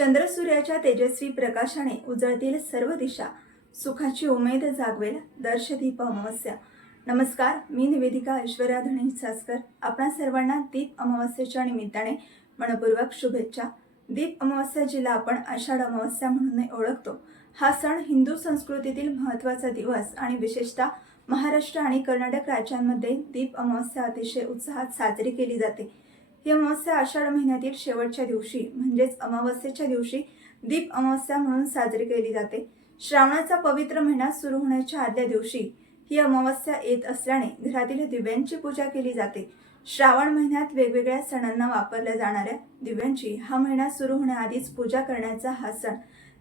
चंद्रसूर्याच्या तेजस्वी प्रकाशाने उजळतील सर्व दिशा, सुखाची उमेद जागवेल दर्शदीप अमावस्या। नमस्कार, मी निवेदिका ऐश्वर्या धनेश सासकर। आपणा सर्वांना दीप अमावस्येच्या निमित्ताने मनपूर्वक शुभेच्छा। दीप अमावस्या जिला आपण आषाढ अमावस्या म्हणून ओळखतो। हा सण हिंदू संस्कृतीतील महत्त्वाचा दिवस आणि विशेषतः महाराष्ट्र आणि कर्नाटक राज्यांमध्ये दीप अमावस्या अतिशय उत्साहात साजरी केली जाते। ही अमावस्या आषाढ महिन्यातील शेवटच्या दिवशी म्हणजेच अमावस्येच्या दिवशी दीप अमावस्या म्हणून साजरी केली जाते। श्रावणाचा पवित्र महिना सुरू होण्याच्या आदल्या दिवशी ही अमावस्या येत असल्याने घरातील दिव्यांची पूजा केली जाते। श्रावण महिन्यात वेगवेगळ्या सणांना वापरल्या जाणाऱ्या दिव्यांची हा महिना सुरू होण्याआधीच पूजा करण्याचा हा सण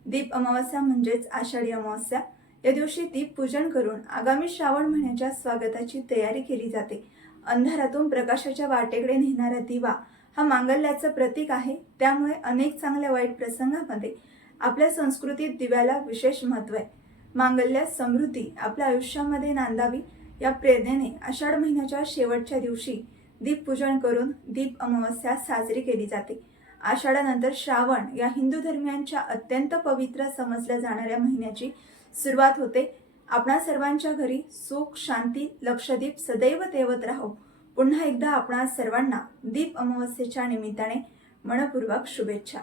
दीप अमावस्या म्हणजेच आषाढी अमावस्या। या दिवशी दीप पूजन करून आगामी श्रावण महिन्याच्या स्वागताची तयारी केली जाते। अंधारातून प्रकाशाच्या वाटेकडे नेणारा दिवा हा मांगल्याचं प्रतीक आहे। त्यामुळे अनेक चांगल्या वाईट प्रसंगांमध्ये आपल्या संस्कृतीत दिव्याला विशेष महत्त्व आहे। मांगल्य समृद्धी आपल्या आयुष्यामध्ये नांदावी या प्रेरणेने आषाढ महिन्याच्या शेवटच्या दिवशी दीप पूजन करून दीप अमावस्या साजरी केली जाते। आषाढानंतर श्रावण या हिंदू धर्मियांच्या अत्यंत पवित्र समजल्या जाणाऱ्या महिन्याची सुरुवात होते। आपणा सर्वांच्या घरी सुख शांती लक्षदीप सदैव तेवत राहो। पुन्हा एकदा आपणा सर्वांना दीप अमावस्येच्या निमित्ताने मनपूर्वक शुभेच्छा।